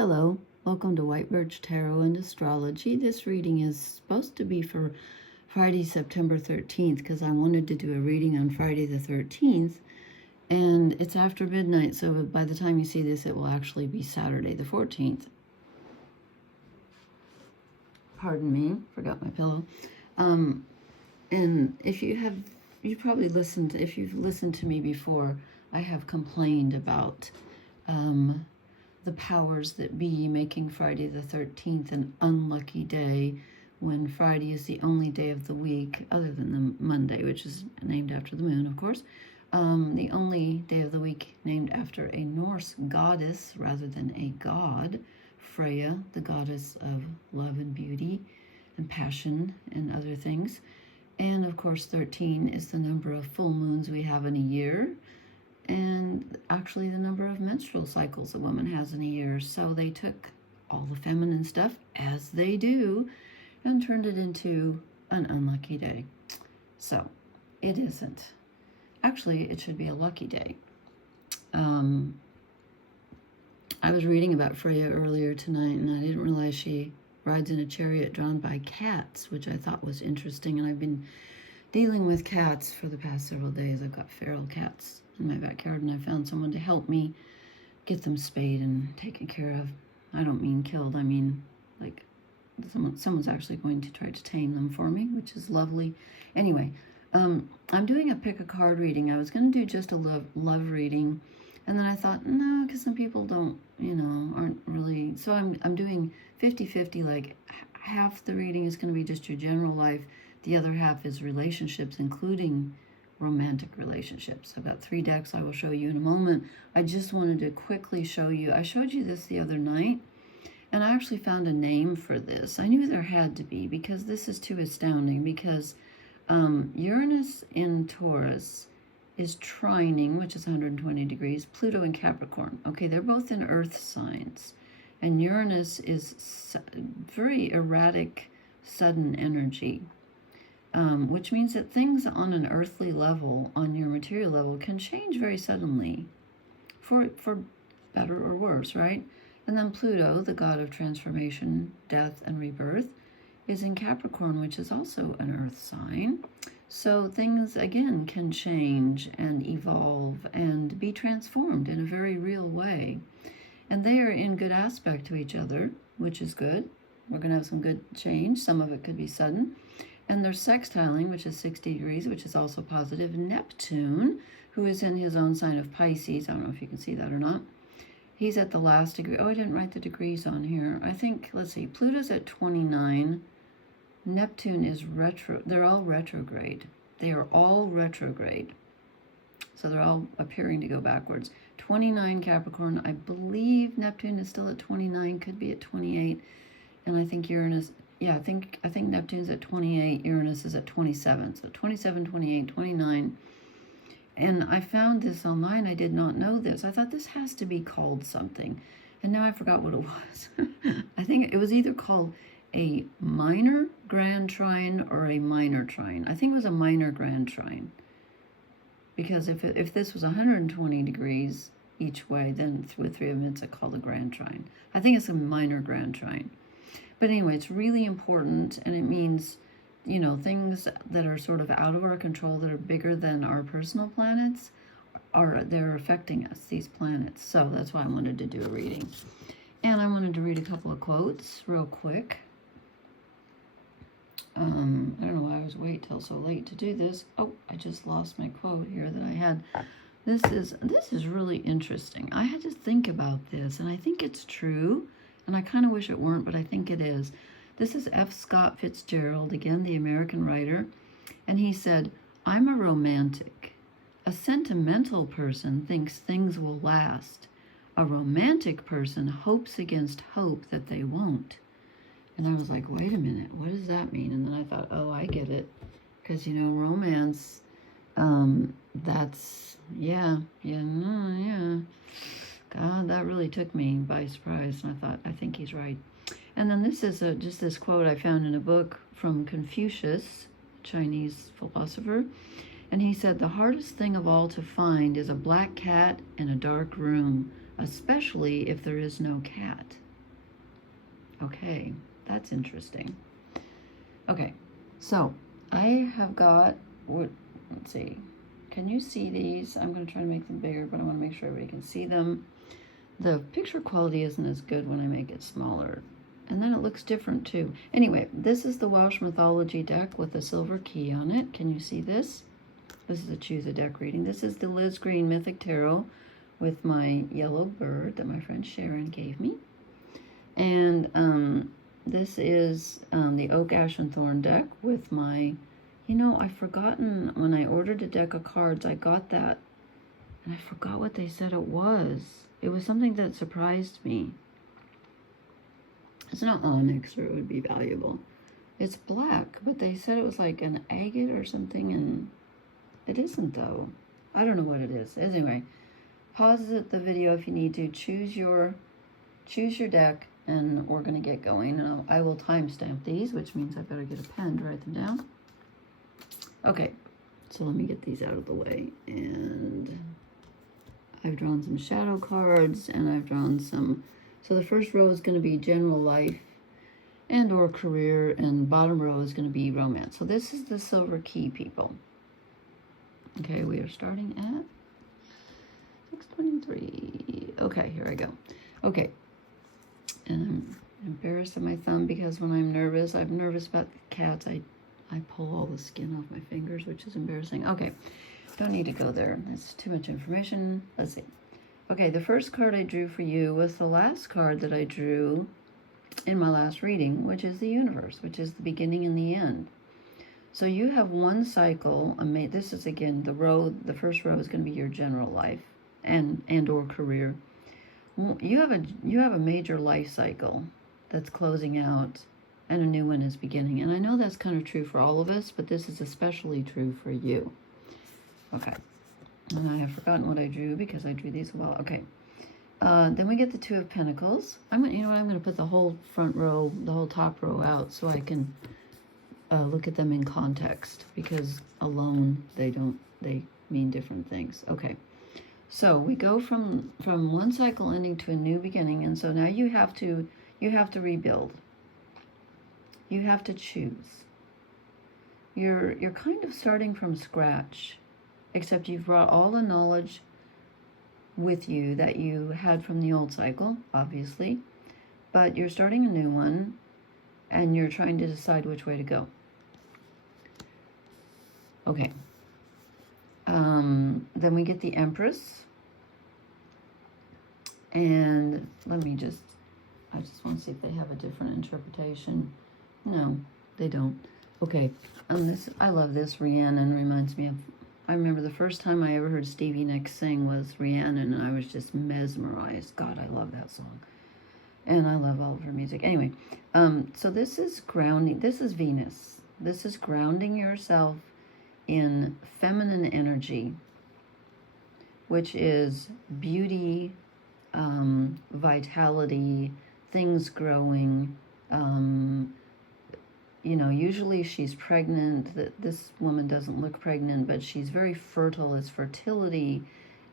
Hello, welcome to White Birch Tarot and Astrology. This reading is supposed to be for Friday, September 13th, because I wanted to do a reading on Friday the 13th, and it's after midnight, so by the time you see this, it will actually be Saturday the 14th. Pardon me, forgot my pillow. And if you've probably listened, if you've listened to me before, I have complained about the powers that be making Friday the 13th an unlucky day, when Friday is the only day of the week, other than the Monday, which is named after the moon, of course, the only day of the week named after a Norse goddess rather than a god, Freya, the goddess of love and beauty and passion and other things. And of course, 13 is the number of full moons we have in a year, and actually the number of menstrual cycles a woman has in a year. So they took all the feminine stuff, as they do, and turned it into an unlucky day. So it isn't. Actually, it should be a lucky day. I was reading about Freya earlier tonight, and I didn't realize she rides in a chariot drawn by cats, which I thought was interesting. And I've been dealing with cats for the past several days. I've got feral cats in my backyard, and I found someone to help me get them spayed and taken care of. I don't mean killed, I mean like someone's actually going to try to tame them for me, which is lovely. Anyway, I'm doing a pick a card reading. I was going to do just a love reading, and then I thought, no, because some people don't, aren't really, so I'm doing 50-50, like half the reading is going to be just your general life, the other half is relationships, including romantic relationships. I've got 3 decks I will show you in a moment. I just wanted to quickly show you, I showed you this the other night, and I actually found a name for this. I knew there had to be, because this is too astounding, because Uranus in Taurus is trining, which is 120 degrees, Pluto in Capricorn. Okay, they're both in earth signs, and Uranus is very erratic, sudden energy. Which means that things on an earthly level, on your material level, can change very suddenly, for better or worse, right? And then Pluto, the god of transformation, death, and rebirth, is in Capricorn, which is also an earth sign. So things, again, can change and evolve and be transformed in a very real way. And they are in good aspect to each other, which is good. We're going to have some good change. Some of it could be sudden. And they're sextiling, which is 60 degrees, which is also positive. Neptune, who is in his own sign of Pisces, I don't know if you can see that or not, he's at the last degree. Oh, I didn't write the degrees on here. I think, let's see, Pluto's at 29. Neptune is retro. They're all retrograde. They are all retrograde. So they're all appearing to go backwards. 29 Capricorn. I believe Neptune is still at 29, could be at 28. And I think Uranus... Yeah, I think Neptune's at 28, Uranus is at 27. So 27, 28, 29. And I found this online. I did not know this. I thought this has to be called something. And now I forgot what it was. I think it was either called a minor grand trine or a minor trine. I think it was a minor grand trine. Because if this was 120 degrees each way, then with 3 of them, it's called a grand trine. I think it's a minor grand trine. But anyway, it's really important, and it means, things that are sort of out of our control, that are bigger than our personal planets, they're affecting us, these planets. So that's why I wanted to do a reading. And I wanted to read a couple of quotes real quick. I don't know why I was waiting till so late to do this. Oh, I just lost my quote here that I had. This is really interesting. I had to think about this, and I think it's true. And I kind of wish it weren't, but I think it is. This is F. Scott Fitzgerald, again, the American writer. And he said, "I'm a romantic. A sentimental person thinks things will last. A romantic person hopes against hope that they won't." And I was like, wait a minute, what does that mean? And then I thought, oh, I get it. Because, romance, that's, yeah. God, that really took me by surprise, and I thought, I think he's right. And then this is just this quote I found in a book from Confucius, Chinese philosopher, and he said, "The hardest thing of all to find is a black cat in a dark room, especially if there is no cat." Okay, that's interesting. Okay, so I have got, let's see, can you see these? I'm going to try to make them bigger, but I want to make sure everybody can see them. The picture quality isn't as good when I make it smaller. And then it looks different too. Anyway, this is the Welsh Mythology deck with a silver key on it. Can you see this? This is a Choose a Deck reading. This is the Liz Green Mythic Tarot with my yellow bird that my friend Sharon gave me. And this is the Oak, Ash, and Thorn deck with my, I've forgotten when I ordered a deck of cards, I got that, and I forgot what they said it was. It was something that surprised me. It's not onyx or it would be valuable. It's black, but they said it was like an agate or something, and it isn't though. I don't know what it is. Anyway, pause the video if you need to. Choose your deck, and we're going to get going. And I will timestamp these, which means I better get a pen to write them down. Okay, so let me get these out of the way. And I've drawn some shadow cards, and I've drawn some. So the first row is going to be general life and or career, and bottom row is going to be romance. So this is the silver key, people. Okay, we are starting at 6:23. Okay, here I go. Okay, and I'm embarrassed of my thumb because when I'm nervous about the cats, I pull all the skin off my fingers, which is embarrassing. Okay, don't need to go there. That's too much information. Let's see. Okay, the first card I drew for you was the last card that I drew in my last reading, which is the universe, which is the beginning and the end. So you have one cycle. This is again the first row is going to be your general life and or career. You have a major life cycle that's closing out, and a new one is beginning. And I know that's kind of true for all of us, but this is especially true for you. Okay, and I have forgotten what I drew because I drew these a while. Okay, then we get the Two of Pentacles. I'm going to put the whole front row, the whole top row out so I can look at them in context, because alone they mean different things. Okay, so we go from one cycle ending to a new beginning, and so now you have to rebuild. You have to choose. You're kind of starting from scratch, except you've brought all the knowledge with you that you had from the old cycle, obviously, but you're starting a new one, and you're trying to decide which way to go. Okay. Then we get the Empress. And I just want to see if they have a different interpretation. No, they don't. Okay. I love this. Rhiannon reminds me of, I remember the first time I ever heard Stevie Nicks sing was Rhiannon, and I was just mesmerized. God, I love that song. And I love all of her music. Anyway, so this is grounding. This is Venus. This is grounding yourself in feminine energy, which is beauty, vitality, things growing. Usually she's pregnant. This woman doesn't look pregnant, but she's very fertile. It's fertility,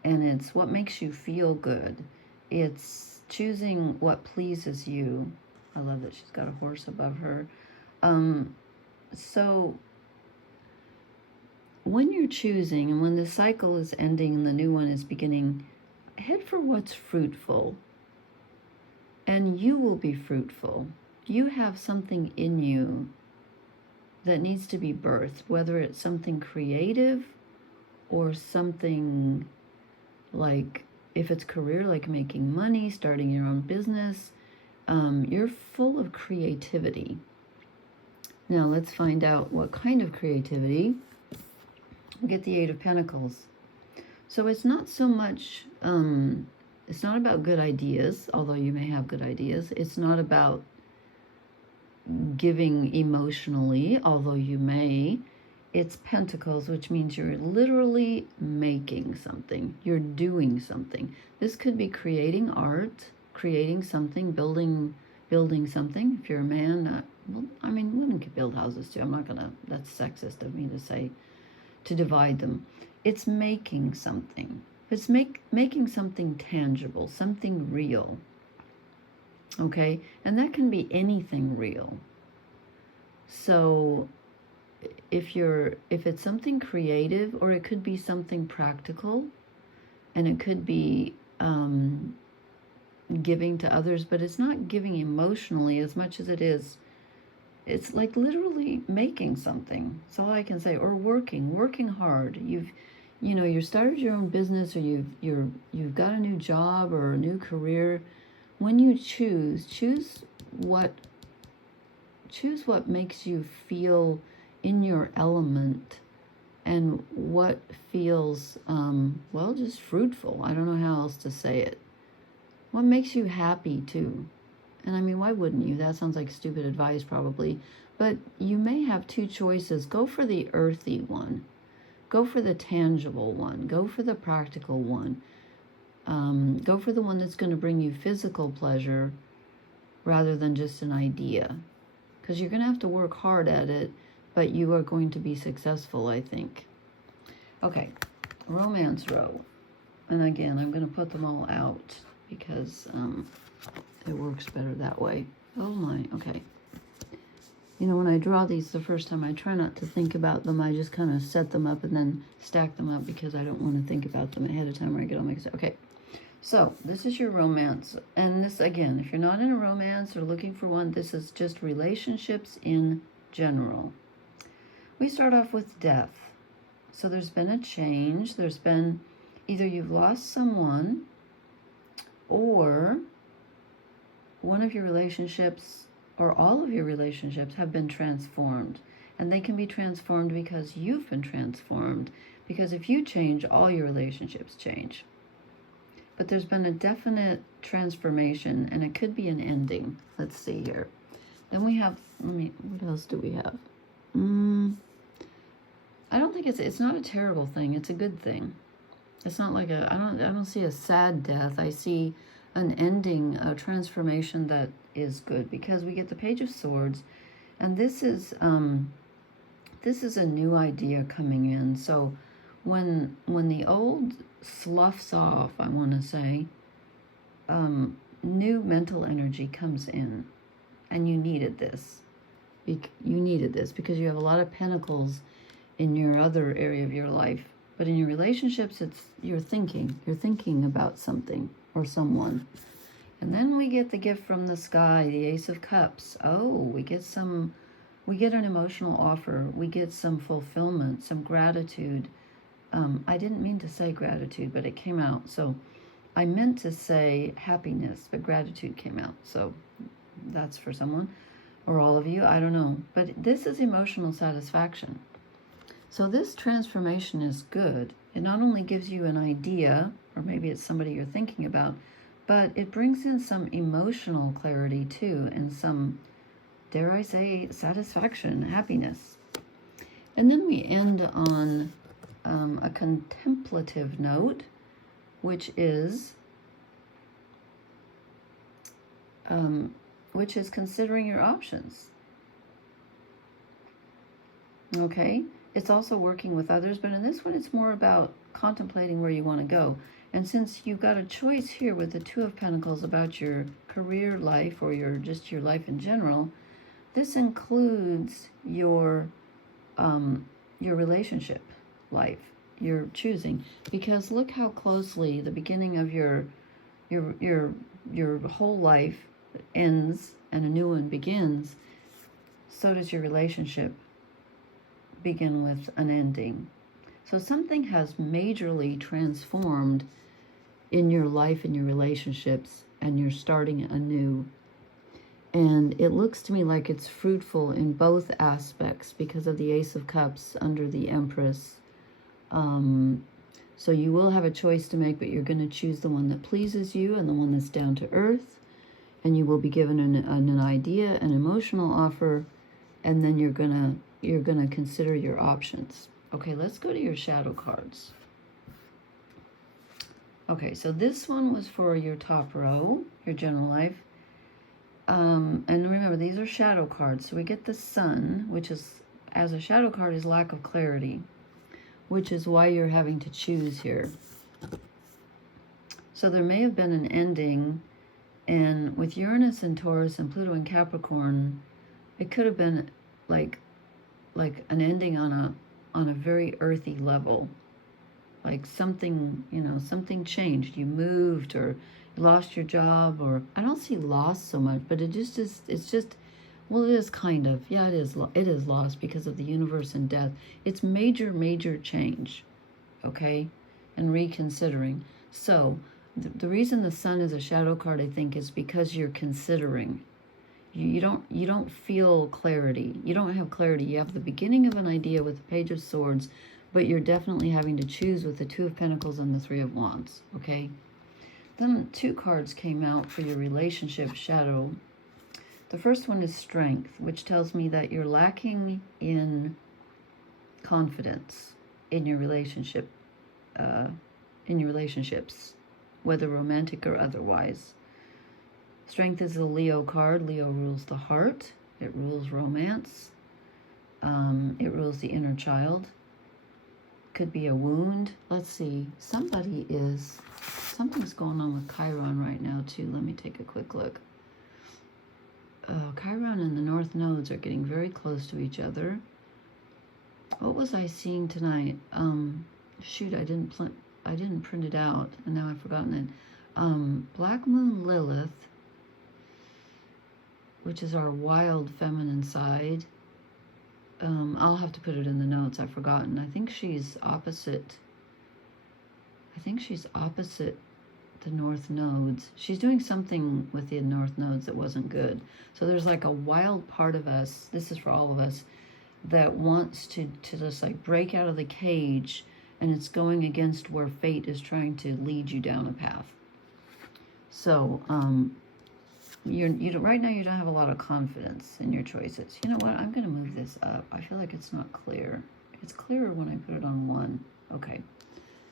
and it's what makes you feel good. It's choosing what pleases you. I love that she's got a horse above her. So when you're choosing, and when the cycle is ending and the new one is beginning, head for what's fruitful, and you will be fruitful. You have something in you that needs to be birthed, whether it's something creative or something like, if it's career, like making money, starting your own business. You're full of creativity. Now let's find out what kind of creativity. We get the Eight of Pentacles. So it's not so much, it's not about good ideas, although you may have good ideas. It's not about giving emotionally, although you may. It's Pentacles, which means you're literally making something. You're doing something. This could be creating art, creating something, building something. If you're a man, women can build houses too. I'm not gonna, that's sexist of me to say, to divide them. It's making something. It's making something tangible, something real. Okay? And that can be anything real. So if it's something creative, or it could be something practical, and it could be giving to others, but it's not giving emotionally as much as it's like literally making something. That's all I can say. Or working hard. You started your own business, or you've got a new job or a new career. When you choose what makes you feel in your element, and what feels just fruitful. I don't know how else to say it. What makes you happy too. And I mean, why wouldn't you? That sounds like stupid advice probably, but you may have two choices. Go for the earthy one. Go for the tangible one. Go for the practical one. Go for the one that's going to bring you physical pleasure rather than just an idea. Because you're going to have to work hard at it, but you are going to be successful, I think. Okay, romance row. And again, I'm going to put them all out because it works better that way. Oh my, okay. When I draw these the first time, I try not to think about them. I just kind of set them up and then stack them up because I don't want to think about them ahead of time or I get all mixed up. Okay, so this is your romance. And this, again, if you're not in a romance or looking for one, this is just relationships in general. We start off with death. So there's been a change. There's been either you've lost someone, or one of your relationships or all of your relationships have been transformed. And they can be transformed because you've been transformed. Because if you change, all your relationships change. But there's been a definite transformation, and it could be an ending. Let's see here. Then we have, what else do we have? I don't think it's not a terrible thing. It's a good thing. It's not like I don't see a sad death. I see an ending, a transformation that is good, because we get the Page of Swords, and this is a new idea coming in. So when the old sloughs off, I want to say, new mental energy comes in, and you needed this. You needed this because you have a lot of pentacles in your other area of your life. But in your relationships, you're thinking about something or someone. And then we get the gift from the sky, the Ace of Cups. Oh, we get an emotional offer. We get some fulfillment, some gratitude. I didn't mean to say gratitude, but it came out. So I meant to say happiness, but gratitude came out. So that's for someone or all of you. I don't know. But this is emotional satisfaction. So this transformation is good. It not only gives you an idea, or maybe it's somebody you're thinking about, but it brings in some emotional clarity too, and some, dare I say, satisfaction, happiness. And then we end on a contemplative note, which is considering your options. Okay? It's also working with others, but in this one, it's more about contemplating where you want to go. And since you've got a choice here with the Two of Pentacles about your career life or your life in general, this includes your relationship life. You're choosing, because look how closely the beginning of your whole life ends and a new one begins. So does your relationship begin with an ending. So something has majorly transformed in your life and your relationships, and you're starting anew. And it looks to me like it's fruitful in both aspects because of the Ace of Cups under the Empress. So you will have a choice to make, but you're going to choose the one that pleases you and the one that's down to earth. And you will be given an idea, an emotional offer, and then you're gonna consider your options. Okay, let's go to your shadow cards. Okay, so this one was for your top row, your general life. And remember, these are shadow cards. So we get the Sun, which is, as a shadow card, is lack of clarity, which is why you're having to choose here. So there may have been an ending And with Uranus and Taurus and Pluto and Capricorn, it could have been like an ending on a very earthy level. Like something, you know, something changed. You moved or you lost your job, or I don't see loss so much, but it just is, it's just, well, it is kind of, yeah, it is lost because of the universe and death. It's major change, okay, and reconsidering. So the reason the sun is a shadow card, I think, is because you're considering. You don't feel clarity. You don't have clarity. You have the beginning of an idea with the Page of Swords, but you're definitely having to choose with the Two of Pentacles and the Three of Wands, okay? Then 2 cards came out for your relationship shadow. The first one is Strength, which tells me that you're lacking in confidence in your relationship, in your relationships, whether romantic or otherwise. Strength is a Leo card. Leo rules the heart. It rules romance. It rules the inner child. Could be a wound. Let's see. Something's going on with Chiron right now too. Let me take a quick look. Chiron and the North Nodes are getting very close to each other. What was I seeing tonight? Shoot, I didn't print it out, and now I've forgotten it. Black Moon Lilith, which is our wild feminine side. I'll have to put it in the notes. I've forgotten. I think she's opposite the North Nodes. She's doing something with the North Nodes that wasn't good. So there's like a wild part of us, this is for all of us, that wants to just like break out of the cage, and it's going against where fate is trying to lead you down a path. So, right now you don't have a lot of confidence in your choices. You know what? I'm going to move this up. I feel like it's not clear. It's clearer when I put it on 1. Okay.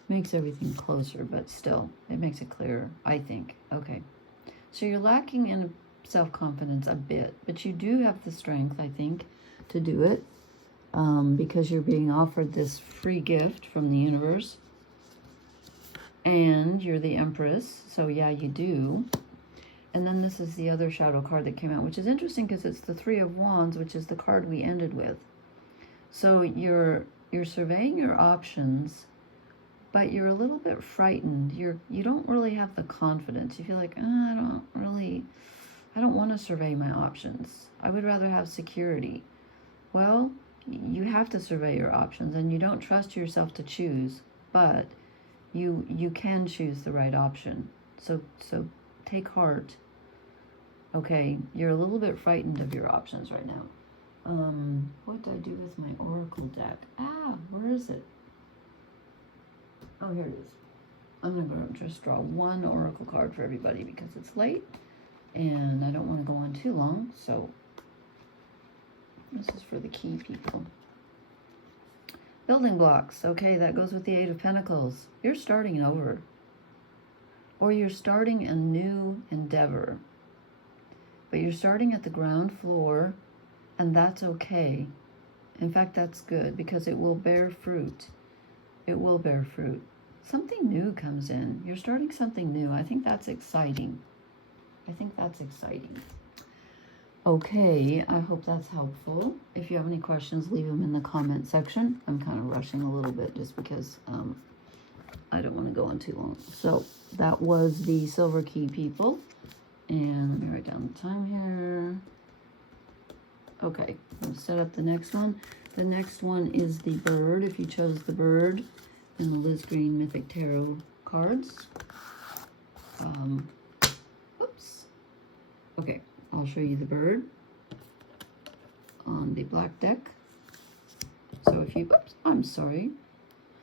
Makes everything closer, but still, it makes it clearer, I think. Okay. So you're lacking in self-confidence a bit, but you do have the strength, I think, to do it, because you're being offered this free gift from the universe, and you're the Empress, so yeah, you do. And then this is the other shadow card that came out, which is interesting because it's the Three of Wands, which is the card we ended with. So you're surveying your options, but you're a little bit frightened. You don't really have the confidence. You feel like, I don't want to survey my options. I would rather have security. Well, you have to survey your options, and you don't trust yourself to choose, but you can choose the right option. So take heart. Okay, you're a little bit frightened of your options right now. What did I do with my oracle deck? Where is it? Oh, here it is. I'm going to just draw 1 oracle card for everybody because it's late and I don't want to go on too long. So this is for the key people. Building blocks. Okay, that goes with the 8 of Pentacles. You're starting over, or you're starting a new endeavor. But you're starting at the ground floor, and that's okay. In fact, that's good because it will bear fruit. It will bear fruit. Something new comes in. You're starting something new. I think that's exciting. Okay, I hope that's helpful. If you have any questions, leave them in the comment section. I'm kind of rushing a little bit just because I don't want to go on too long. So that was the Silver Key people. And let me write down the time here. Okay, I'm going to set up the next one. The next one is the bird, if you chose the bird in the Liz Green Mythic Tarot cards. Oops. Okay, I'll show you the bird on the black deck. So if you, oops, I'm sorry.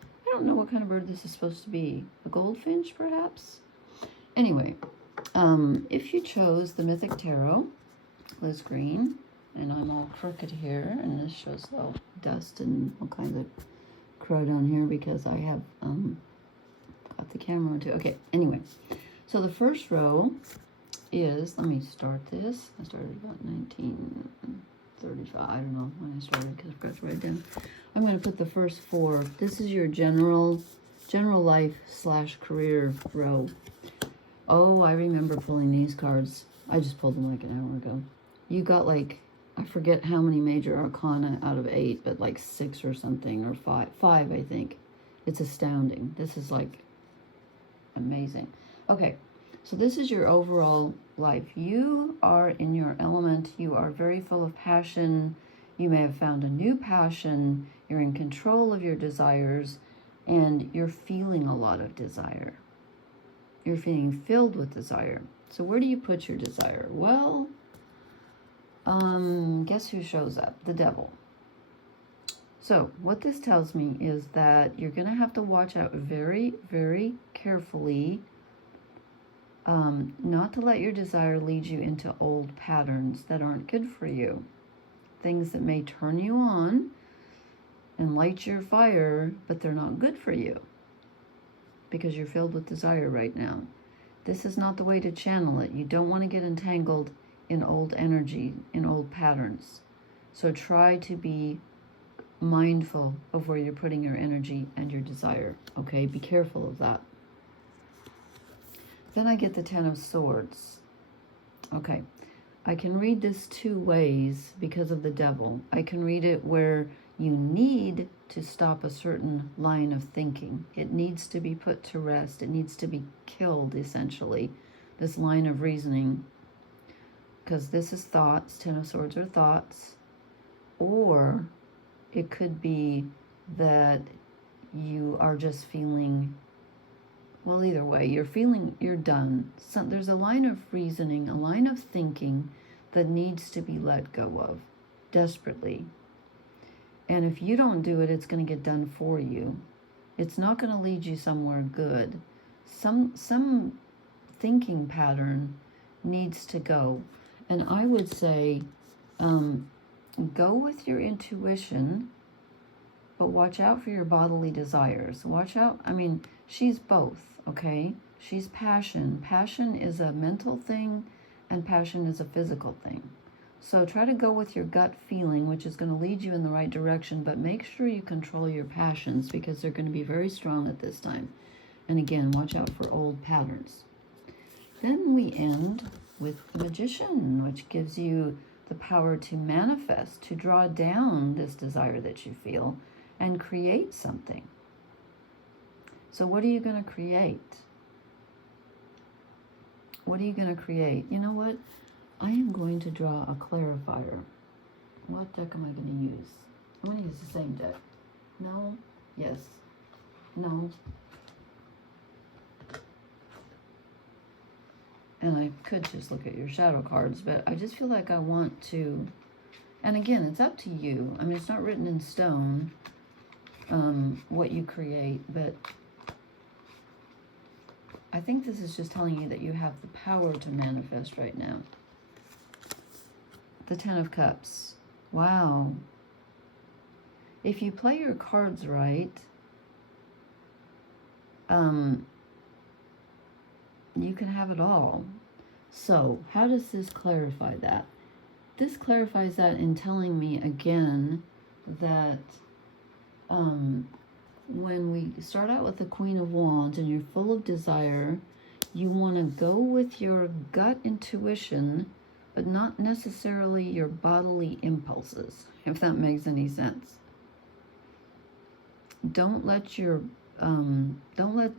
I don't know what kind of bird this is supposed to be. A goldfinch, perhaps? Anyway. If you chose the Mythic Tarot, Liz Green, and I'm all crooked here, and this shows little dust and all kinds of crud on here because I have got the camera on too. Okay, anyway, so the first row is, let me start this. I started about 1935. I don't know when I started because I forgot to write it down. I'm going to put the first 4. This is your general life / career row. Oh, I remember pulling these cards. I just pulled them like an hour ago. You got like, I forget how many major arcana out of 8, but like 6 or something, or 5. 5, I think. It's astounding. This is like amazing. Okay, so this is your overall life. You are in your element. You are very full of passion. You may have found a new passion. You're in control of your desires, and you're feeling a lot of desire. You're feeling filled with desire. So where do you put your desire? Well, guess who shows up? The devil. So what this tells me is that you're going to have to watch out very, very carefully not to let your desire lead you into old patterns that aren't good for you. Things that may turn you on and light your fire, but they're not good for you because you're filled with desire right now. This is not the way to channel it. You don't want to get entangled in old energy, in old patterns. So try to be mindful of where you're putting your energy and your desire. Okay, be careful of that. Then I get the 10 of Swords. Okay, I can read this 2 ways because of the devil. I can read it where you need to stop a certain line of thinking. It needs to be put to rest. It needs to be killed, essentially, this line of reasoning. Because this is thoughts. 10 of Swords are thoughts. Or it could be that you are just feeling, well, either way, you're done. So there's a line of reasoning, a line of thinking that needs to be let go of desperately. And if you don't do it, it's going to get done for you. It's not going to lead you somewhere good. Some thinking pattern needs to go. And I would say, go with your intuition, but watch out for your bodily desires. Watch out. I mean, she's both, okay? She's passion. Passion is a mental thing, and passion is a physical thing. So try to go with your gut feeling, which is going to lead you in the right direction, but make sure you control your passions because they're going to be very strong at this time. And again, watch out for old patterns. Then we end with the Magician, which gives you the power to manifest, to draw down this desire that you feel and create something. So what are you going to create? What are you going to create? You know what? I am going to draw a clarifier. What deck am I going to use? I'm going to use the same deck. No? Yes. No? And I could just look at your shadow cards, but I just feel like I want to, and again, it's up to you. I mean, it's not written in stone, what you create, but I think this is just telling you that you have the power to manifest right now. The 10 of Cups. Wow. If you play your cards right, you can have it all. So how does this clarify that? This clarifies that in telling me again that when we start out with the Queen of Wands and you're full of desire, you want to go with your gut intuition, but not necessarily your bodily impulses, if that makes any sense. Don't let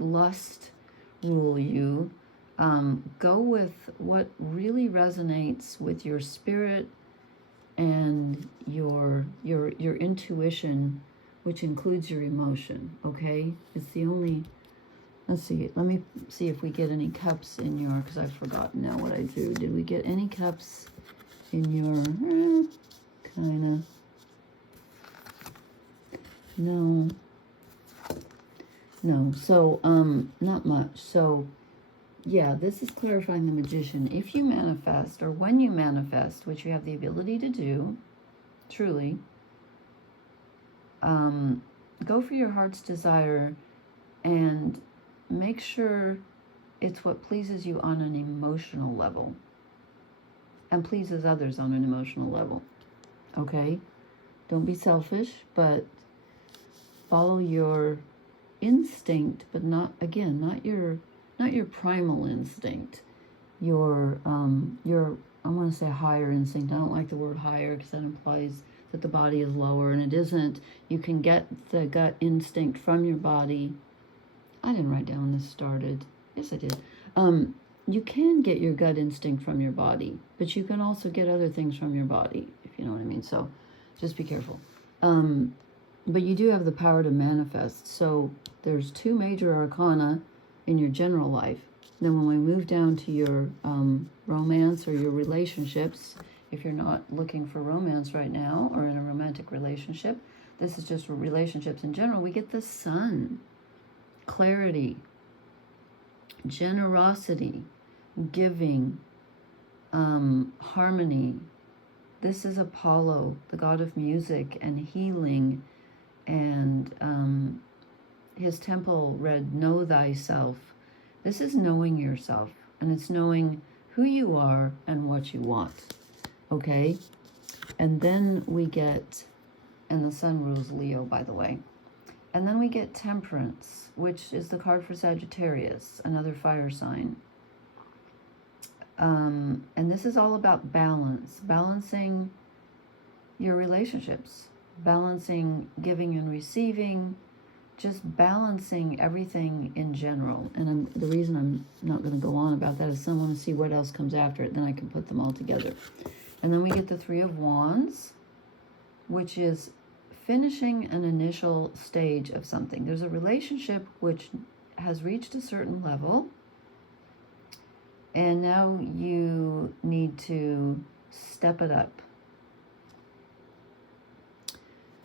lust rule you. Go with what really resonates with your spirit and your intuition, which includes your emotion. Okay, it's the only. Let's see. Let me see if we get any cups in your, because I've forgotten now what I drew. Did we get any cups in your? Kind of. No. No. So not much. So yeah, this is clarifying the Magician. If you manifest, or when you manifest, which you have the ability to do, truly, go for your heart's desire and make sure it's what pleases you on an emotional level and pleases others on an emotional level. Okay? Don't be selfish, but follow your instinct, but not not your primal instinct, your I want to say higher instinct. I don't like the word higher because that implies that the body is lower, and it isn't. You can get the gut instinct from your body. I didn't write down when this started. Yes, I did. You can get your gut instinct from your body, but you can also get other things from your body, if you know what I mean. So just be careful. But you do have the power to manifest. So there's 2 major arcana in your general life. Then when we move down to your romance or your relationships, if you're not looking for romance right now or in a romantic relationship, this is just for relationships in general, we get the sun, clarity, generosity, giving, harmony. This is Apollo, the god of music and healing, and his temple read, know thyself. This is knowing yourself, and it's knowing who you are and what you want, okay? And then we get, and the sun rules Leo, by the way, and then we get Temperance, which is the card for Sagittarius, another fire sign. And this is all about balance, balancing your relationships, balancing giving and receiving, just balancing everything in general. And the reason I'm not going to go on about that is I want to see what else comes after it. Then I can put them all together. And then we get the 3 of Wands, which is finishing an initial stage of something. There's a relationship which has reached a certain level, and now you need to step it up.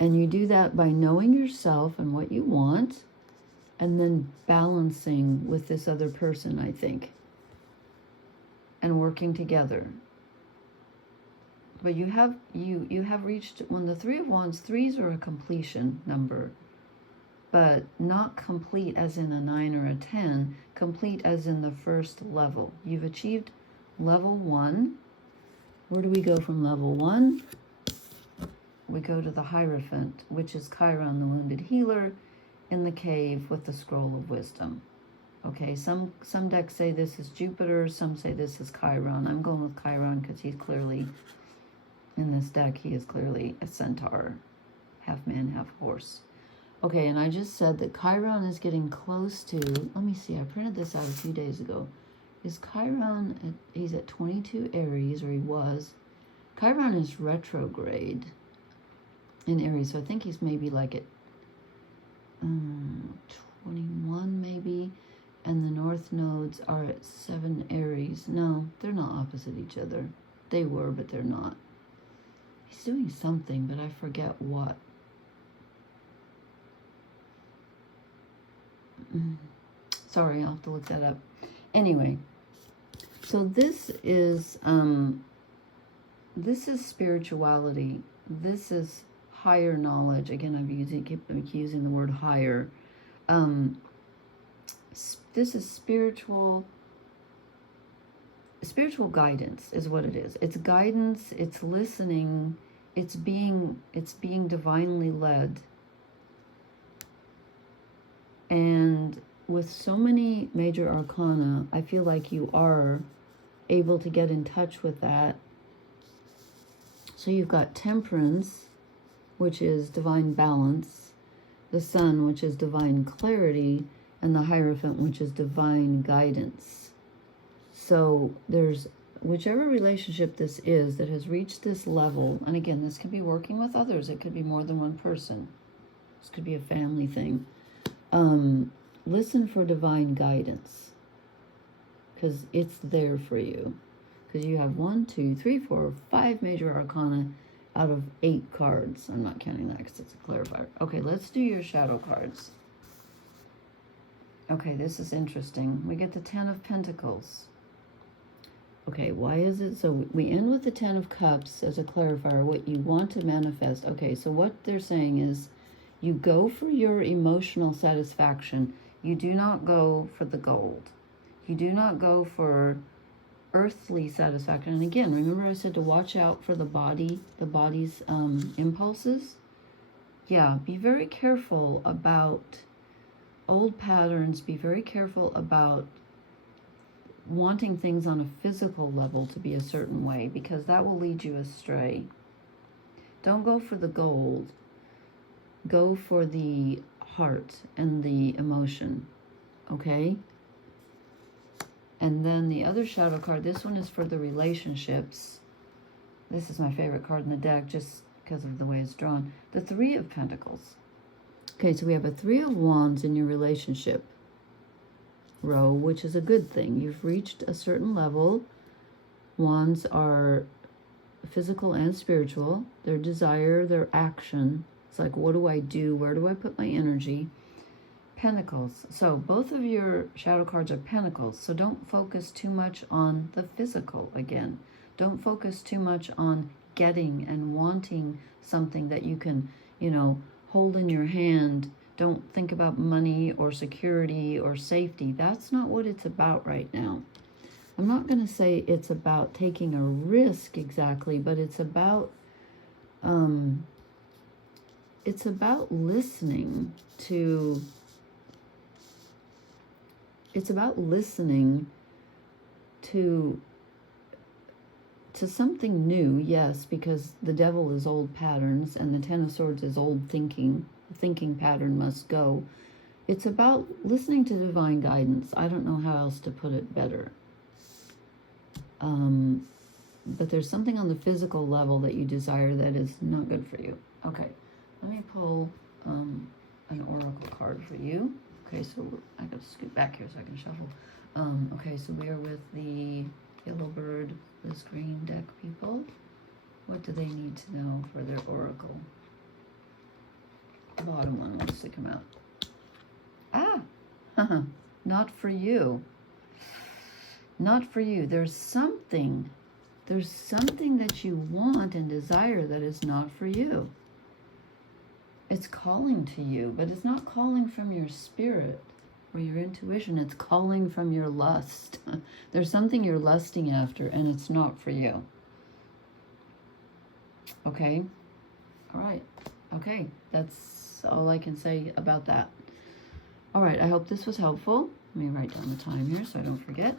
And you do that by knowing yourself and what you want, and then balancing with this other person, I think, and working together. But you have reached, when the 3 of Wands, 3s are a completion number, but not complete as in a 9 or a 10, complete as in the first level. You've achieved level 1. Where do we go from level 1? We go to the Hierophant, which is Chiron, the wounded healer, in the cave with the scroll of wisdom. Okay, some decks say this is Jupiter, some say this is Chiron. I'm going with Chiron because he's clearly, in this deck, he is clearly a centaur, half man, half horse. Okay, and I just said that Chiron is getting close to, let me see, I printed this out a few days ago. Is Chiron, he's at 22 Aries, or he was. Chiron is retrograde in Aries, so I think he's maybe like at 21 maybe, and the north nodes are at 7 Aries. No, they're not opposite each other. They were, but they're not. He's doing something, but I forget what. Sorry, I'll have to look that up. Anyway, so this is spirituality. This is higher knowledge. Again, I'm using the word higher. This is spiritual guidance is what it is. It's guidance, it's listening, it's being divinely led. And with so many major arcana, I feel like you are able to get in touch with that. So you've got Temperance, which is divine balance, the Sun, which is divine clarity, and the Hierophant, which is divine guidance. So there's whichever relationship this is that has reached this level, and again, this could be working with others, it could be more than one person, this could be a family thing. Listen for divine guidance, because it's there for you, because you have 1, 2, 3, 4, 5 major arcana out of 8 cards. I'm not counting that because it's a clarifier. Okay, let's do your shadow cards. Okay, this is interesting. We get the 10 of Pentacles. Okay, why is it? So we end with the 10 of Cups as a clarifier, what you want to manifest. Okay, so what they're saying is you go for your emotional satisfaction. You do not go for the gold. You do not go for earthly satisfaction. And again, remember I said to watch out for the body's impulses? Yeah, be very careful about old patterns. Be very careful about wanting things on a physical level to be a certain way, because that will lead you astray. Don't go for the gold. Go for the heart and the emotion, okay? And then the other shadow card, this one is for the relationships. This is my favorite card in the deck just because of the way it's drawn. The Three of Pentacles. Okay, so we have a Three of Wands in your relationship row, which is a good thing. You've reached a certain level. Wands are physical and spiritual. Their desire, their action. It's like, what do I do? Where do I put my energy? Pentacles. So both of your shadow cards are pentacles. So don't focus too much on the physical again. Don't focus too much on getting and wanting something that you can, you know, hold in your hand. Don't think about money or security or safety. That's not what it's about right now. I'm not going to say it's about taking a risk exactly, but it's about listening to, to something new, yes, because the Devil is old patterns and the Ten of Swords is old thinking. The thinking pattern must go. It's about listening to divine guidance. I don't know how else to put it better. But there's something on the physical level that you desire that is not good for you. Okay, let me pull an oracle card for you. Okay, so I got to scoot back here so I can shuffle. Okay, so we are with the Yellow Bird, this green deck people. What do they need to know for their oracle? The bottom one wants to come out. Ah, not for you. Not for you. There's something that you want and desire that is not for you. It's calling to you, but it's not calling from your spirit or your intuition. It's calling from your lust. There's something you're lusting after, and it's not for you. Okay? All right. Okay. That's all I can say about that. All right. I hope this was helpful. Let me write down the time here so I don't forget.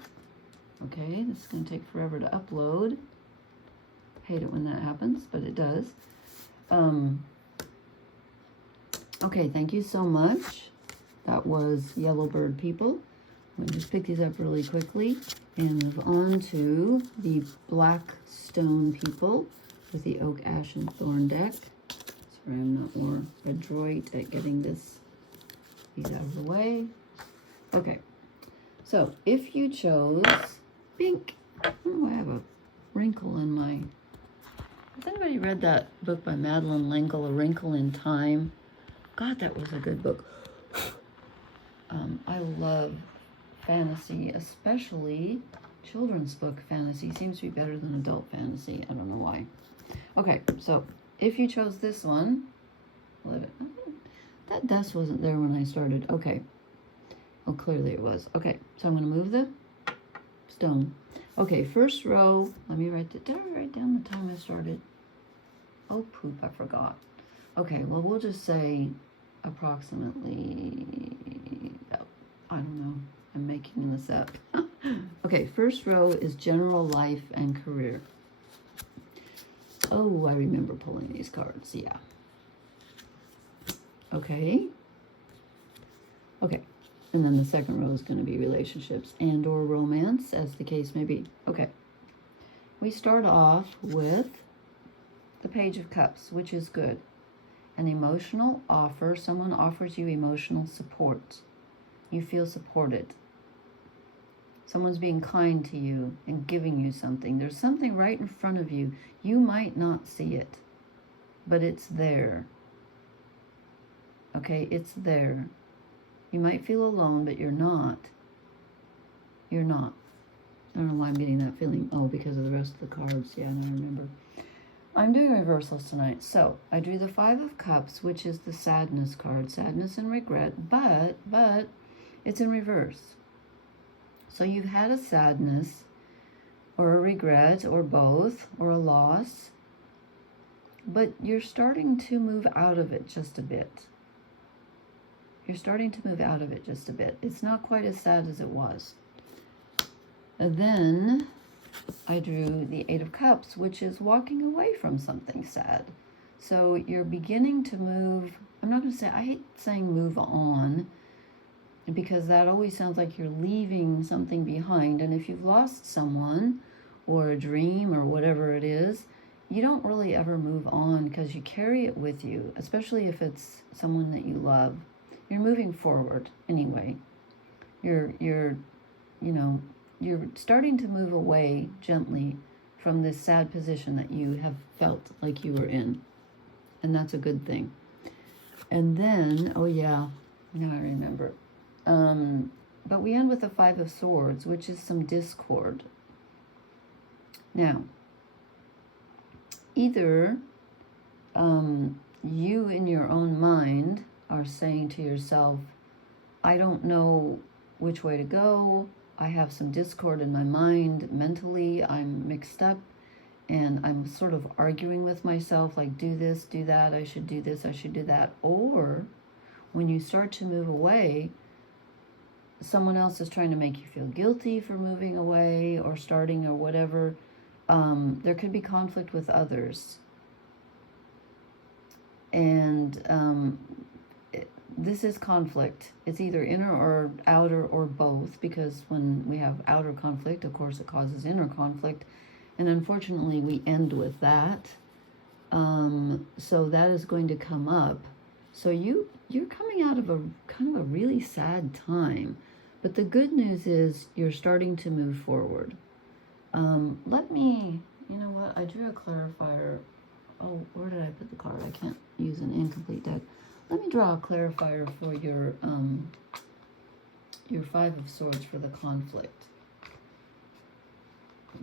Okay. This is going to take forever to upload. Hate it when that happens, but it does. Okay, thank you so much. That was Yellow Bird people. Let me just pick these up really quickly and move on to the Black Stone people with the Oak, Ash, and Thorn deck. Sorry, I'm not more adroit at getting these out of the way. Okay, so if you chose pink, oh, I have a wrinkle in my... Has anybody read that book by Madeleine L'Engle, A Wrinkle in Time? God, that was a good book. I love fantasy, especially children's book fantasy. Seems to be better than adult fantasy. I don't know why. Okay, so if you chose this one, that dust wasn't there when I started. Okay. Oh, clearly it was. Okay, so I'm going to move the stone. Okay, first row. Let me write it. Did I write down the time I started? Oh, poop, I forgot. Okay, well, we'll just say approximately, I don't know, I'm making this up. Okay, first row is general life and career. Oh, I remember pulling these cards, yeah. Okay. Okay, and then the second row is going to be relationships and or romance, as the case may be. Okay, we start off with the Page of Cups, which is good. An emotional offer. Someone offers you emotional support. You feel supported. Someone's being kind to you and giving you something. There's something right in front of you. You might not see it, but it's there. Okay, it's there. You might feel alone, but you're not. You're not. I don't know why I'm getting that feeling. Oh, because of the rest of the cards. Yeah, I remember. I'm doing reversals tonight. So I drew the Five of Cups, which is the sadness card, sadness and regret, but it's in reverse. So you've had a sadness or a regret or both or a loss, but you're starting to move out of it just a bit. You're starting to move out of it just a bit. It's not quite as sad as it was. And then I drew the Eight of Cups, which is walking away from something sad. So you're beginning to move. I'm not going to say, I hate saying move on, because that always sounds like you're leaving something behind. And if you've lost someone or a dream or whatever it is, you don't really ever move on because you carry it with you, especially if it's someone that you love. You're moving forward anyway. You're starting to move away gently from this sad position that you have felt like you were in. And that's a good thing. And then, oh yeah, now I remember. But we end with the Five of Swords, which is some discord. Now, either you in your own mind are saying to yourself, I don't know which way to go. I have some discord in my mind. Mentally, I'm mixed up. And I'm sort of arguing with myself, like, do this, do that, I should do this, I should do that. Or when you start to move away, someone else is trying to make you feel guilty for moving away or starting or whatever. There could be conflict with others. And this is conflict. It's either inner or outer or both, because when we have outer conflict, of course, it causes inner conflict. And unfortunately, we end with that. So that is going to come up. So you're coming out of a kind of a really sad time. But the good news is you're starting to move forward. Let me, you know what? I drew a clarifier. Oh, where did I put the card? I can't use an incomplete deck. Let me draw a clarifier for your Five of Swords for the conflict.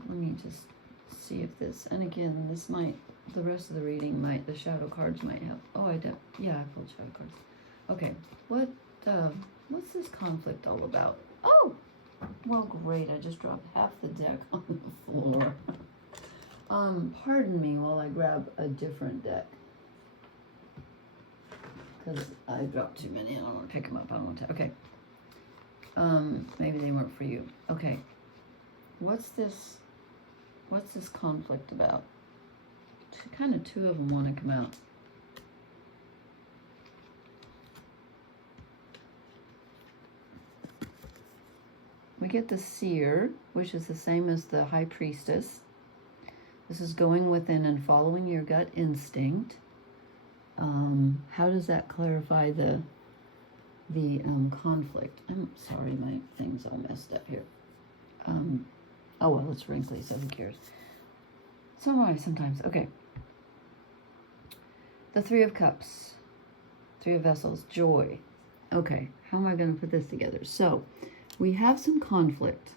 Let me just see if this, and again, this might, the rest of the reading might, the shadow cards might help. Oh, I pulled shadow cards. Okay, what's this conflict all about? Oh, well, great, I just dropped half the deck on the floor. Pardon me while I grab a different deck, because I dropped too many. I don't want to pick them up. I don't want to. Okay. Maybe they weren't for you. Okay. What's this conflict about? Kind of two of them want to come out. We get the Seer, which is the same as the High Priestess. This is going within and following your gut instinct. How does that clarify the conflict? I'm sorry, my thing's all messed up here. Oh well, it's wrinkly, so who cares? So am I sometimes. Okay. The Three of Cups, Three of Vessels, joy. Okay, how am I going to put this together? So, we have some conflict.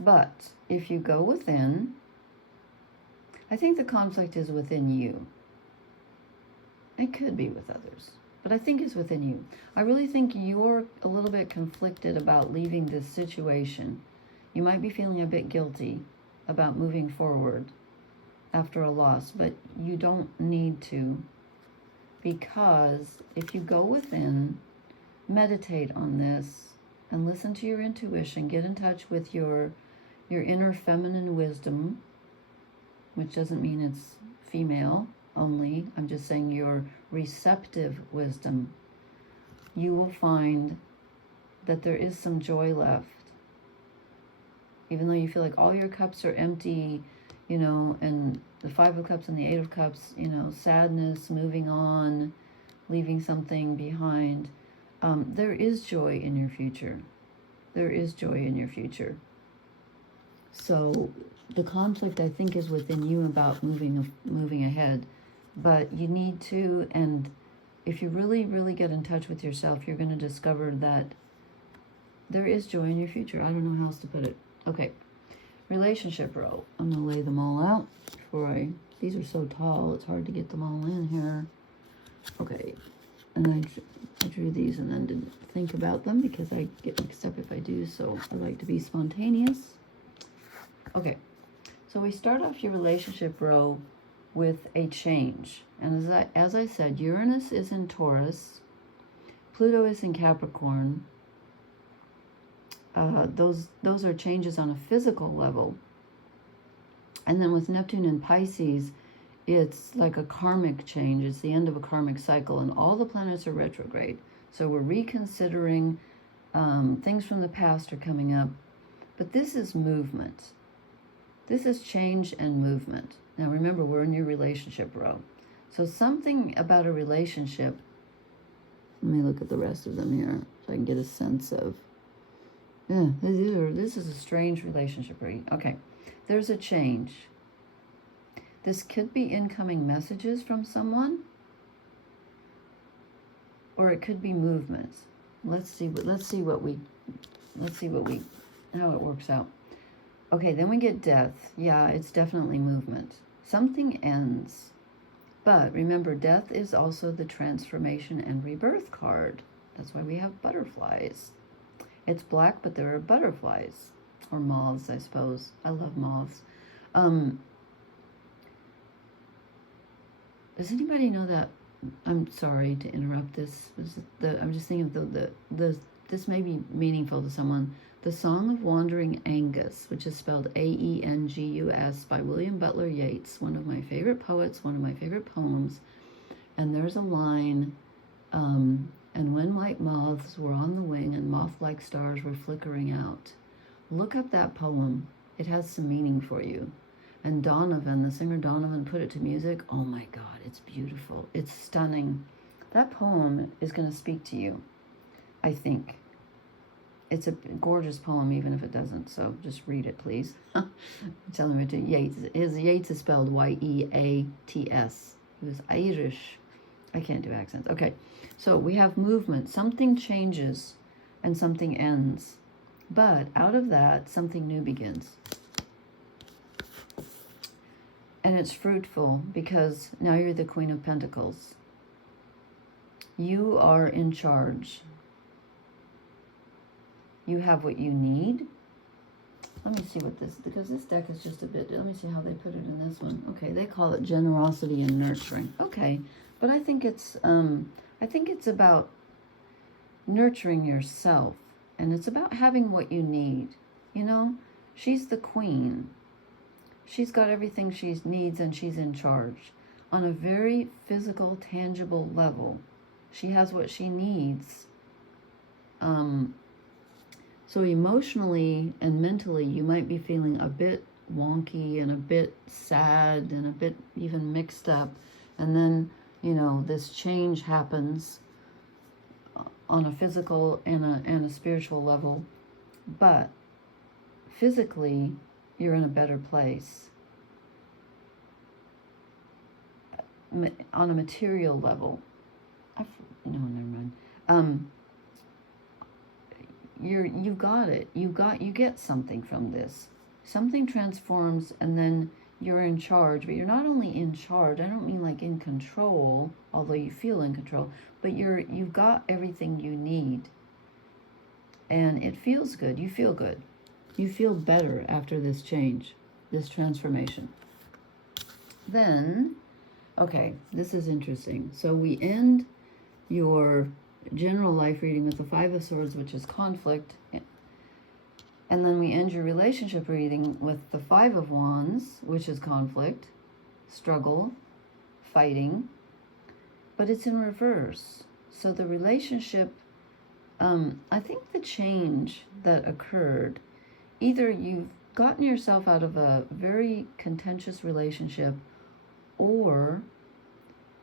But if you go within, I think the conflict is within you. It could be with others, but I think it's within you. I really think you're a little bit conflicted about leaving this situation. You might be feeling a bit guilty about moving forward after a loss, but you don't need to, because if you go within, meditate on this, and listen to your intuition, get in touch with your inner feminine wisdom, which doesn't mean it's female only. I'm just saying your receptive wisdom. You will find that there is some joy left. Even though you feel like all your cups are empty, and the Five of Cups and the Eight of Cups, sadness, moving on, leaving something behind. There is joy in your future. There is joy in your future. So the conflict, I think, is within you about moving ahead. But you need to, and if you really, really get in touch with yourself, you're going to discover that there is joy in your future. I don't know how else to put it. Okay. Relationship row. I'm going to lay them all out before these are so tall, it's hard to get them all in here. Okay. And I drew these and then didn't think about them because I get mixed up if I do, so I like to be spontaneous. Okay. So we start off your relationship row with a change. And as I said, Uranus is in Taurus. Pluto is in Capricorn. those are changes on a physical level. And then with Neptune in Pisces, it's like a karmic change. It's the end of a karmic cycle, and all the planets are retrograde. So we're reconsidering, things from the past are coming up. But this is movement. This is change and movement. Now remember, we're in your relationship row. So something about a relationship, let me look at the rest of them here so I can get a sense of, yeah, this is a strange relationship, right? Okay, there's a change. This could be incoming messages from someone, or it could be movements. Let's see how it works out. Okay, then we get death. Yeah, it's definitely movement. Something ends. But remember, death is also the transformation and rebirth card. That's why we have butterflies. It's black, but there are butterflies. Or moths, I suppose. I love moths. Does anybody know that? I'm sorry to interrupt this. I'm just thinking of this may be meaningful to someone. The Song of Wandering Angus, which is spelled Aengus, by William Butler Yeats, one of my favorite poets, one of my favorite poems. And there's a line, and when white moths were on the wing and moth-like stars were flickering out. Look up that poem. It has some meaning for you. And Donovan, the singer Donovan, put it to music. Oh my God, it's beautiful. It's stunning. That poem is going to speak to you, I think. It's a gorgeous poem, even if it doesn't, so just read it, please. I'm telling you, Yeats. Yeats is spelled Y-E-A-T-S. He was Irish. I can't do accents. Okay, so we have movement. Something changes and something ends. But out of that, something new begins. And it's fruitful because now you're the Queen of Pentacles. You are in charge. You have what you need. Let me see what this, because this deck is just a bit, let me see how they put it in this one. Okay, they call it generosity and nurturing. Okay, but I think it's about nurturing yourself, and it's about having what you need. You know, she's the queen. She's got everything she needs, and she's in charge. On a very physical, tangible level, she has what she needs. So emotionally and mentally, you might be feeling a bit wonky and a bit sad and a bit even mixed up. And then, you know, this change happens on a physical and a spiritual level. But physically, you're in a better place. On a material level. Never mind. You got it. You get something from this. Something transforms, and then you're in charge. But you're not only in charge. I don't mean like in control, although you feel in control. But you've got everything you need, and it feels good. You feel good. You feel better after this change, this transformation. Then, okay, this is interesting. So we end your general life reading with the Five of Swords, which is conflict, and then we end your relationship reading with the Five of Wands, which is conflict, struggle, fighting, but it's in reverse. So the relationship, I think the change that occurred, either you've gotten yourself out of a very contentious relationship, or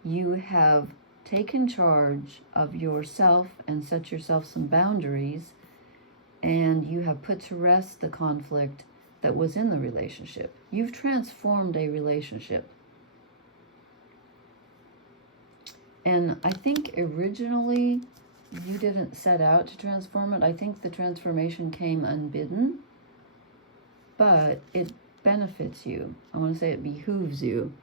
you have taken charge of yourself and set yourself some boundaries, and you have put to rest the conflict that was in the relationship. You've transformed a relationship. And I think originally you didn't set out to transform it. I think the transformation came unbidden, but it benefits you. I want to say it behooves you.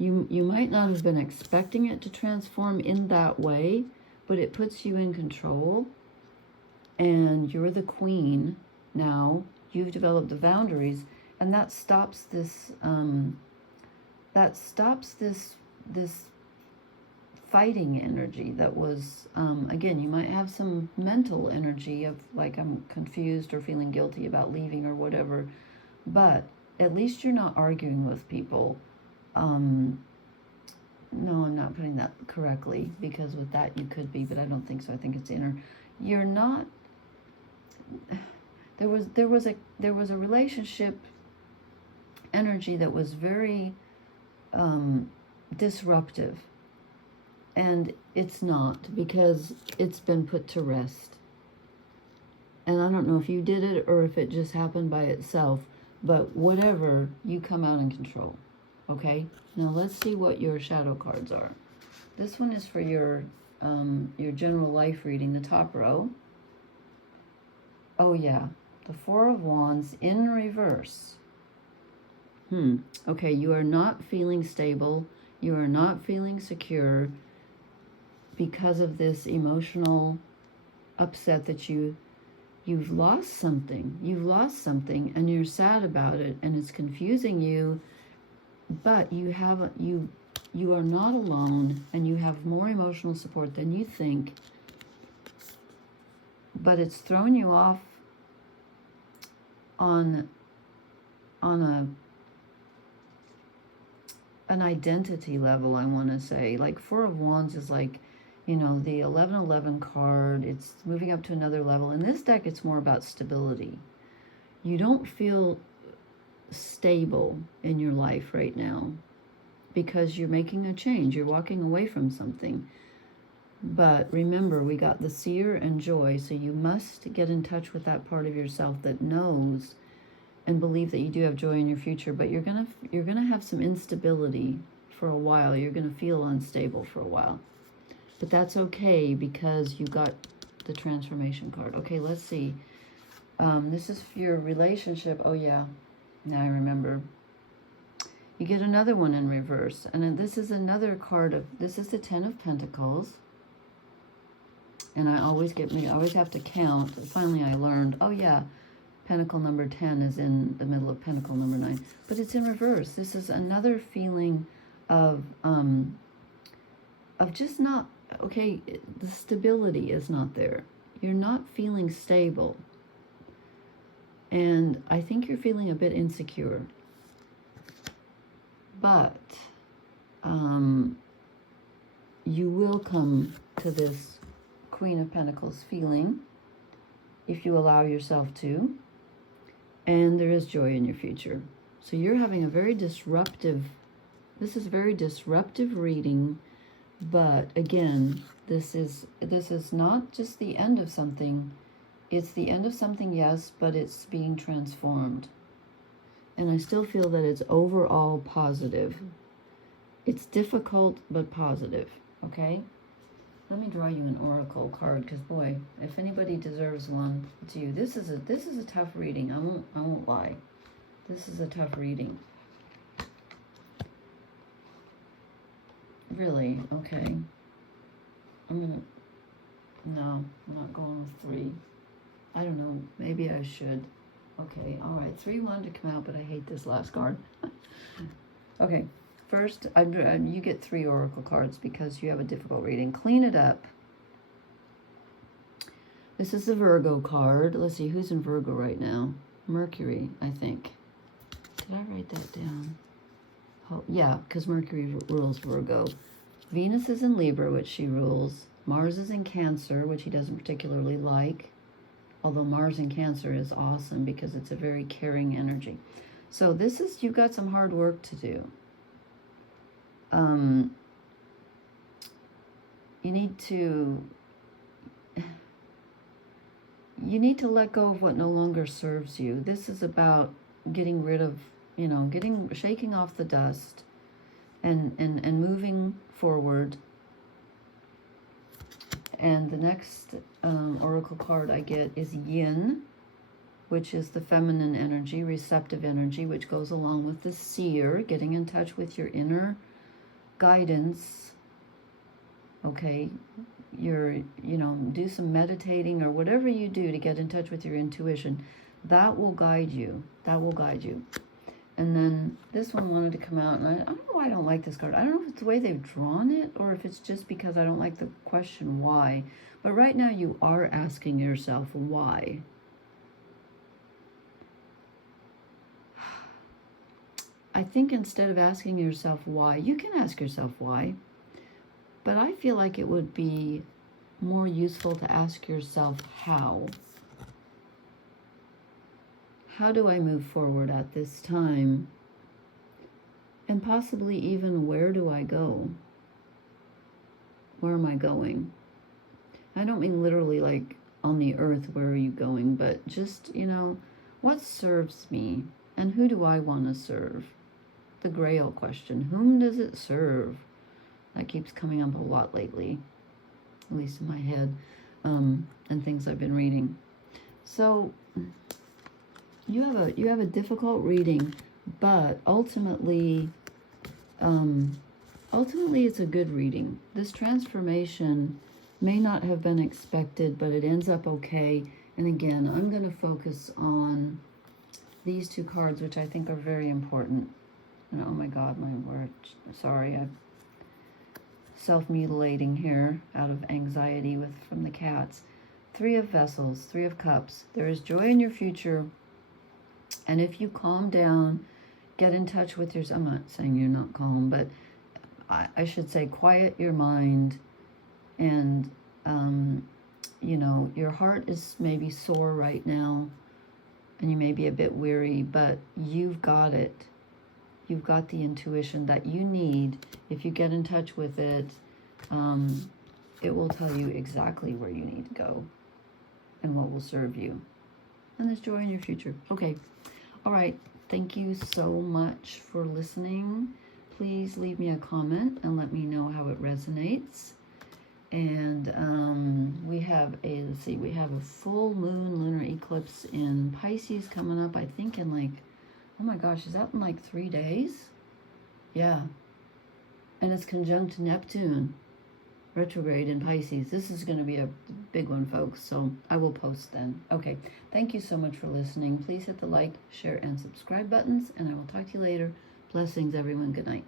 You might not have been expecting it to transform in that way, but it puts you in control, and you're the queen now. You've developed the boundaries, and that stops this fighting energy that was, again, you might have some mental energy of like, I'm confused or feeling guilty about leaving or whatever, but at least you're not arguing with people. No, I'm not putting that correctly, because with that you could be, but I don't think so. I think it's inner. You're not, there was a relationship energy that was very disruptive, and it's not, because it's been put to rest. And I don't know if you did it or if it just happened by itself, but whatever, you come out in control. Okay, now let's see what your shadow cards are. This one is for your general life reading, the top row. Oh yeah, the Four of Wands in reverse. Okay, you are not feeling stable. You are not feeling secure because of this emotional upset that you've lost something. You've lost something and you're sad about it, and it's confusing you, but you are not alone, and you have more emotional support than you think. But it's thrown you off on an identity level, I want to say. Like Four of Wands is like, you know, the 1111 card. It's moving up to another level. In this deck, it's more about stability. You don't feel stable in your life right now because you're making a change. You're walking away from something. But remember, we got the seer and joy, so you must get in touch with that part of yourself that knows and believe that you do have joy in your future. But you're gonna have some instability for a while. You're gonna feel unstable for a while, but that's okay because you got the transformation card. Okay, let's see. This is for your relationship. Oh yeah, now I remember. You get another one in reverse, and then this is another card of, this is the Ten of Pentacles. And I always have to count. Finally I learned, oh yeah, Pentacle number 10 is in the middle of Pentacle number 9, but it's in reverse. This is another feeling of just not, okay, the stability is not there. You're not feeling stable. And I think you're feeling a bit insecure. But you will come to this Queen of Pentacles feeling if you allow yourself to. And there is joy in your future. So you're having a very disruptive, this is very disruptive reading. But again, this is not just the end of something. It's the end of something, yes, but it's being transformed. And I still feel that it's overall positive. It's difficult, but positive, okay? Let me draw you an oracle card, because boy, if anybody deserves one, it's you. This is a tough reading. I won't lie. This is a tough reading. Really? Okay. No, I'm not going with 3. I don't know. Maybe I should. Okay, all right. 3 wanted to come out, but I hate this last card. Okay, first, you get 3 oracle cards because you have a difficult reading. Clean it up. This is the Virgo card. Let's see, who's in Virgo right now? Mercury, I think. Did I write that down? Oh, yeah, because Mercury rules Virgo. Venus is in Libra, which she rules. Mars is in Cancer, which he doesn't particularly like. Although Mars in Cancer is awesome because it's a very caring energy. So this is, you've got some hard work to do. You need to let go of what no longer serves you. This is about getting rid of, shaking off the dust and moving forward. And the next oracle card I get is Yin, which is the feminine energy, receptive energy, which goes along with the seer, getting in touch with your inner guidance. Okay, do some meditating or whatever you do to get in touch with your intuition. That will guide you. That will guide you. And then this one wanted to come out, and I don't know why I don't like this card. I don't know if it's the way they've drawn it or if it's just because I don't like the question why. But right now you are asking yourself why. I think instead of asking yourself why, you can ask yourself why, but I feel like it would be more useful to ask yourself how. How do I move forward at this time? And possibly even, where do I go? Where am I going? I don't mean literally like on the earth, where are you going? But just, what serves me? And who do I want to serve? The Grail question. Whom does it serve? That keeps coming up a lot lately, at least in my head, and things I've been reading. So you have a difficult reading, but ultimately it's a good reading. This transformation may not have been expected, but it ends up okay. And again, I'm going to focus on these two cards, which I think are very important. And oh my God, my word. Sorry, I'm self-mutilating here out of anxiety from the cats. 3 of Vessels, 3 of Cups. There is joy in your future. And if you calm down, get in touch with yourself. I'm not saying you're not calm, but I should say quiet your mind. And, your heart is maybe sore right now. And you may be a bit weary, but you've got it. You've got the intuition that you need. If you get in touch with it, it will tell you exactly where you need to go and what will serve you. And there's joy in your future. Okay. All right. Thank you so much for listening. Please leave me a comment and let me know how it resonates. And we have a full moon lunar eclipse in Pisces coming up, I think in oh my gosh, is that in 3 days? Yeah. And it's conjunct Neptune, retrograde in Pisces. This is going to be a big one, folks, so I will post then. Okay, thank you so much for listening. Please hit the like, share, and subscribe buttons, and I will talk to you later. Blessings, everyone. Good night.